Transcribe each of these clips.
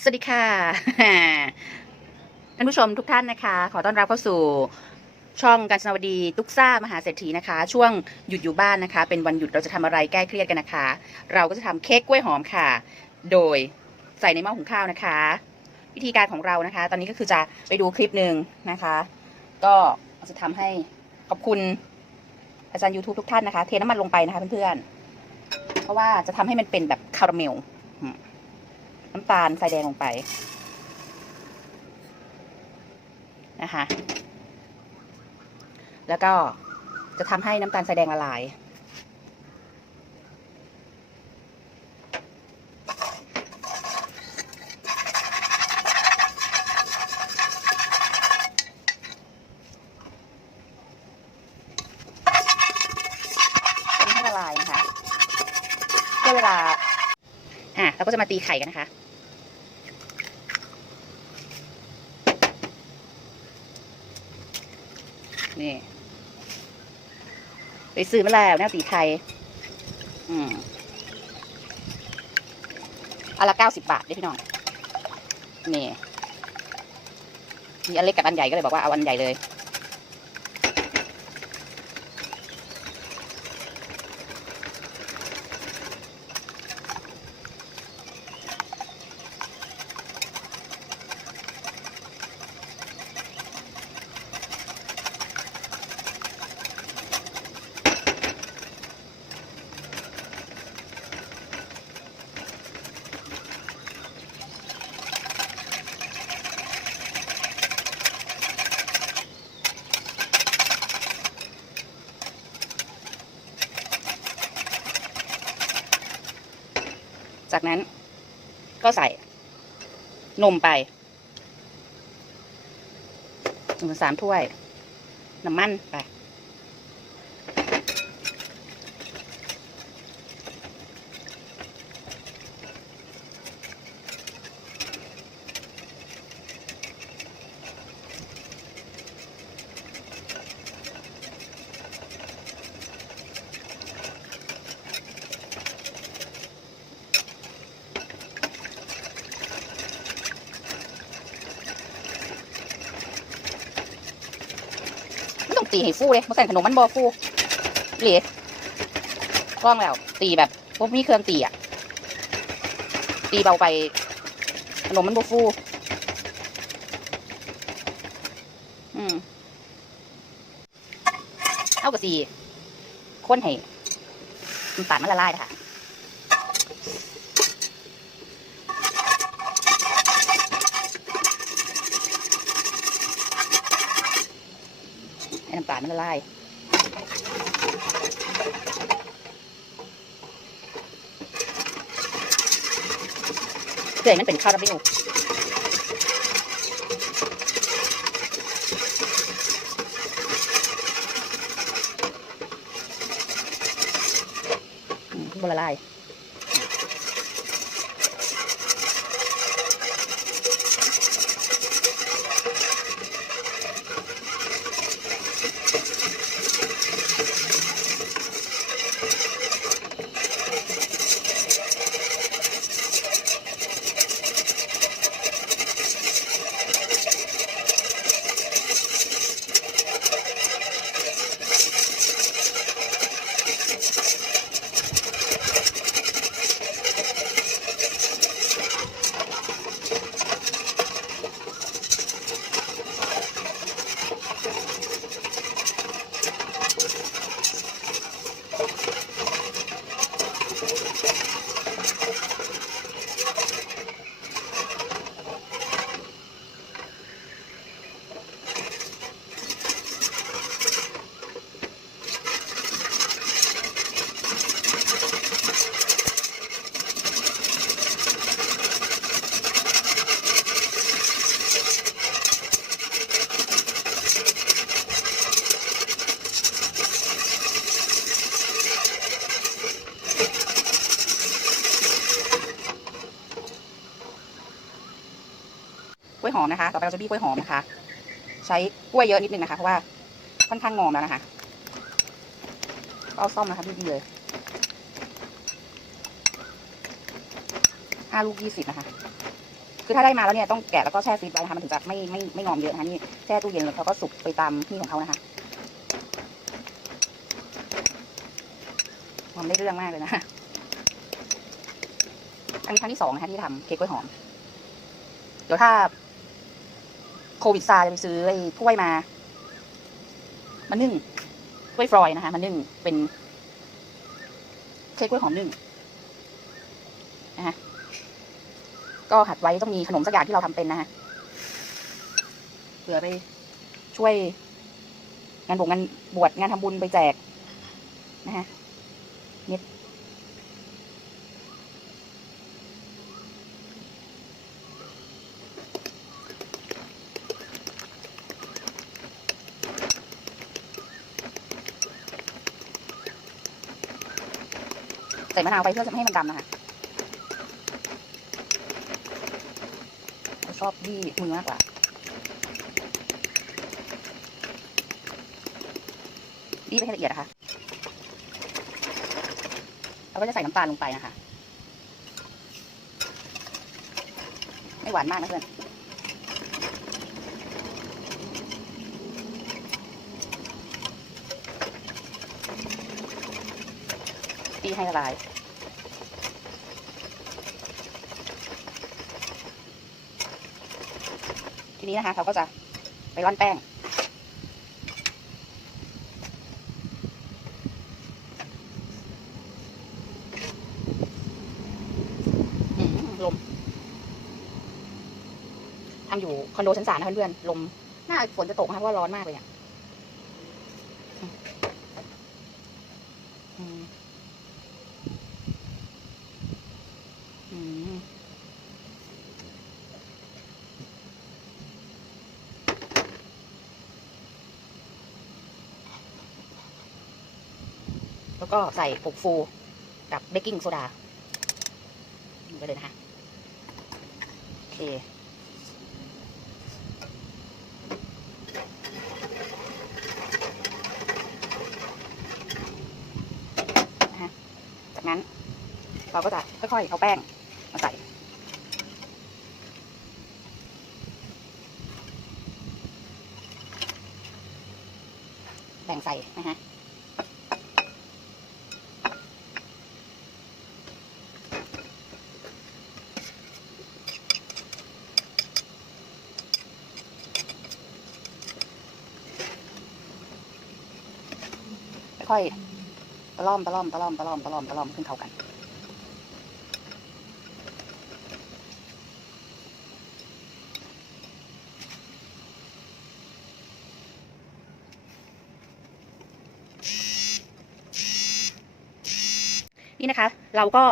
สวัสดีค่ะท่านผู้ชมทุกท่านนะคะ ขอต้อนรับเข้าสู่ช่องการชนวดีตุกซ่ามหาเศรษฐีนะคะ ช่วงหยุดอยู่บ้านนะคะ เป็นวันหยุดเราจะทำอะไรแก้เครียดกันนะคะ เราก็จะทำเค้กกล้วยหอมค่ะ โดยใส่ในหม้อหุงข้าวนะคะ วิธีการของเรานะคะ ตอนนี้ก็คือจะไปดูคลิปหนึ่งนะคะ ก็จะทำให้ขอบคุณอาจารย์ YouTube ทุกท่านนะคะ เทน้ำมันลงไปนะคะเพื่อนๆเพราะว่าจะทำให้มันเป็นแบบคาราเมล น้ำตาลทรายแดงลงไปนะคะ แล้วก็จะทำให้น้ำตาลทรายแดงละลายให้ละลายนะคะเพื่อเวลา อะเราก็จะมาตีไข่กันนะคะ นี่ ไปซื้อมาแล้วแนวตีไข่อืมอนละเก้าสิบบาทเด้พี่น้อง นี่ มีอันเล็กกับอันใหญ่ก็เลยบอกว่าเอาอันใหญ่เลย จากนั้นก็ใส่นมไปหนึ่งสามถ้วย น้ำมันไป ตีให้ฟูเลยมาใส่ขนมมันบอฟูเหลีกล้องแล้วตีแบบพวกมีเครื่องตีอะ ตีเบาไป ขนมมันบอฟู อืมเอากระสีข้นให้มันตาดมันละลายค่ะ ให้น้ำตาลมันละลายเพื่อให้มันเป็นคาราเมลอืมบละลาย อมนะคะ ต่อไปเราจะบี้กล้วยหอมนะคะ ใช้กล้วยเยอะนิดนึงนะคะ เพราะว่าค่อนข้างงอมแล้วนะคะเอาซ่อมนะคะบี้เลยห้าลูกยี่สิบนะคะ คือถ้าได้มาแล้วเนี่ยต้องแกะแล้วก็แช่ฟรีซไว้นะคะมันถึงจะไม่ไม่ไม่งอมเยอะนะคะนี่แช่ตู้เย็นแล้วเขาก็สุกไปตามที่ของเขานะคะหอมได้เรื่องมากเลยนะ อันนี้ครั้งที่สองนะคะที่ทำเค้กกล้วยหอม เดี๋ยวถ้า โควิดซาจะไปซื้อไอ้ถ้วยมามานึ่งกล้วยฟรอยนะคะมานึ่งเป็นเค้กกล้วยหอมนึ่งนะคะก็หัดไว้ต้องมีขนมสักอย่างที่เราทำเป็นนะคะเผื่อไปช่วย งานบวงงานบวชงานทำบุญไปแจกนะคะนิด ใส่มะนาวไปเพื่อจะให้มันดำนะคะชอบยี่มือมากกว่าบี้ไปให้ละเอียดนะคะเราก็จะใส่น้ำตาลลงไปนะคะ ไม่หวานมากนะเพื่อน ให้ละลายทีนี้นะคะเราก็จะไปร่อนแป้ง ลม ทำอยู่คอนโดชั้นสามนะเพื่อนๆ ลม น่าฝนจะตกนะคะเพราะว่าร้อนมากเลยอะอืมอืมแล้ว ก็ใส่ผงฟูกับเบกกิ้งโซดาลงไปเลยนะคะ โอเค จากนั้นเราก็จะค่อยๆเอาแป้งมาใส่ แบ่งใส่นะคะ ค่อยๆตะล่อมตะล่อมตะล่อมตะล่อมตะล่อมตะล่อมขึ้นเข้ากัน นี่นะคะ เราก็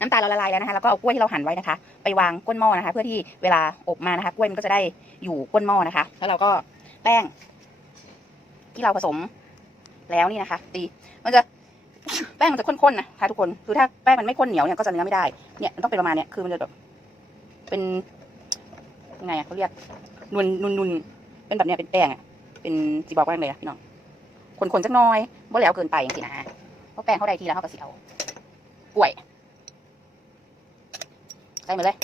น้ำตาลเราละลายแล้วนะคะแล้วก็เอากล้วยที่เราหั่นไว้นะคะ ไปวางก้นหม้อนะคะ เพื่อที่เวลาอบมานะคะ กล้วยมันก็จะได้อยู่ก้นหม้อนะคะ แล้วเราก็แป้งที่เราผสม แล้วนี่นะคะ ตีมันจะแป้งมันจะข้นๆนะคะทุกคนคือถ้าแป้งมันไม่ข้นเหนียวเนี่ยก็จะเนื้อไม่ได้เนี่ยมันต้องเป็นประมาณเนี้ยคือมันจะแบบเป็นยังไงอะเขาเรียกนุนนุนนุนเป็นแบบเนี้ยเป็นแป้งอะเป็นจีบอกว่าอย่างไรอะพี่น้องคนๆสักน้อยบ่แล้วเกินไปอย่างสินะฮะเพราะแป้งเขาได้ทีแล้วเขาก็เสียวกล้วยใส่หมดเลย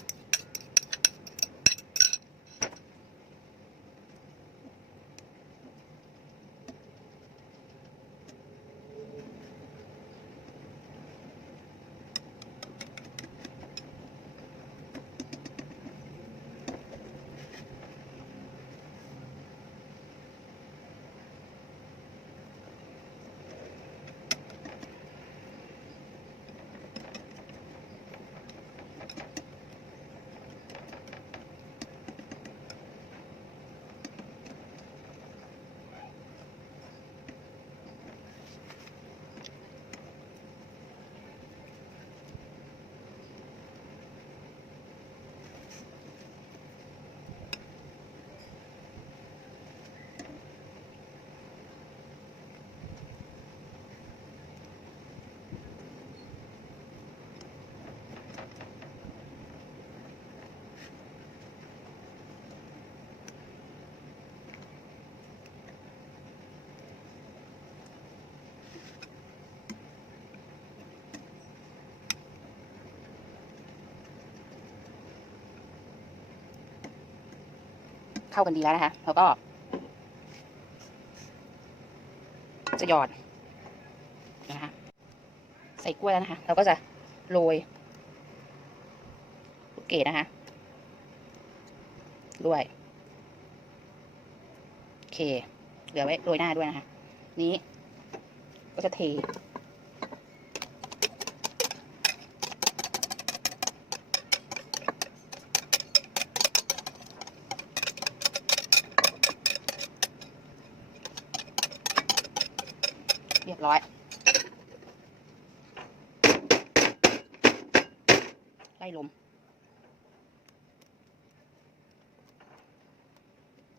เข้ากันดีแล้วนะคะแล้วก็ จะหยอดนะคะใส่กล้วยแล้วนะคะ เราก็จะโรยลูกเกดนะคะ ด้วย โอเค เหลือไว้โรยหน้าด้วยนะคะ นี้ ก็จะเท ร้อย ไล่ลม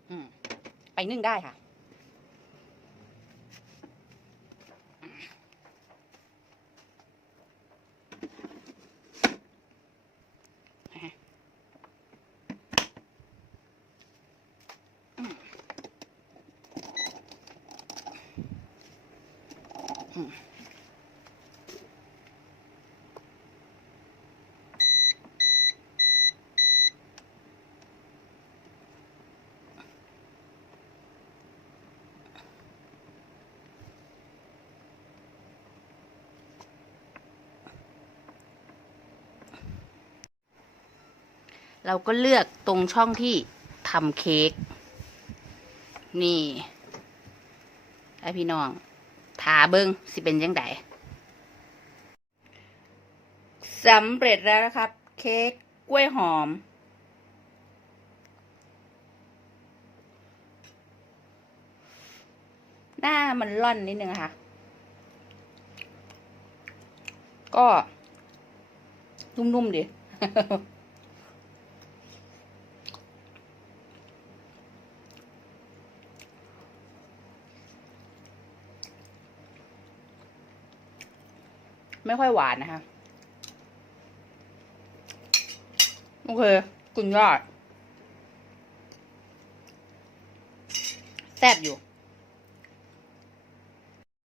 อืม ไปนึ่งได้ค่ะ เราก็เลือกตรงช่องที่ทำเค้กนี่ไอพี่น้องถาเบิงสิเป็นยังไงสำเร็จแล้วนะครับ เค้กกล้วยหอม หน้ามันร่อนนิดนึงค่ะ ก็นุ่มๆดิ ไม่ค่อยหวานนะคะ โอเคกุนยอดแซ่บอยู่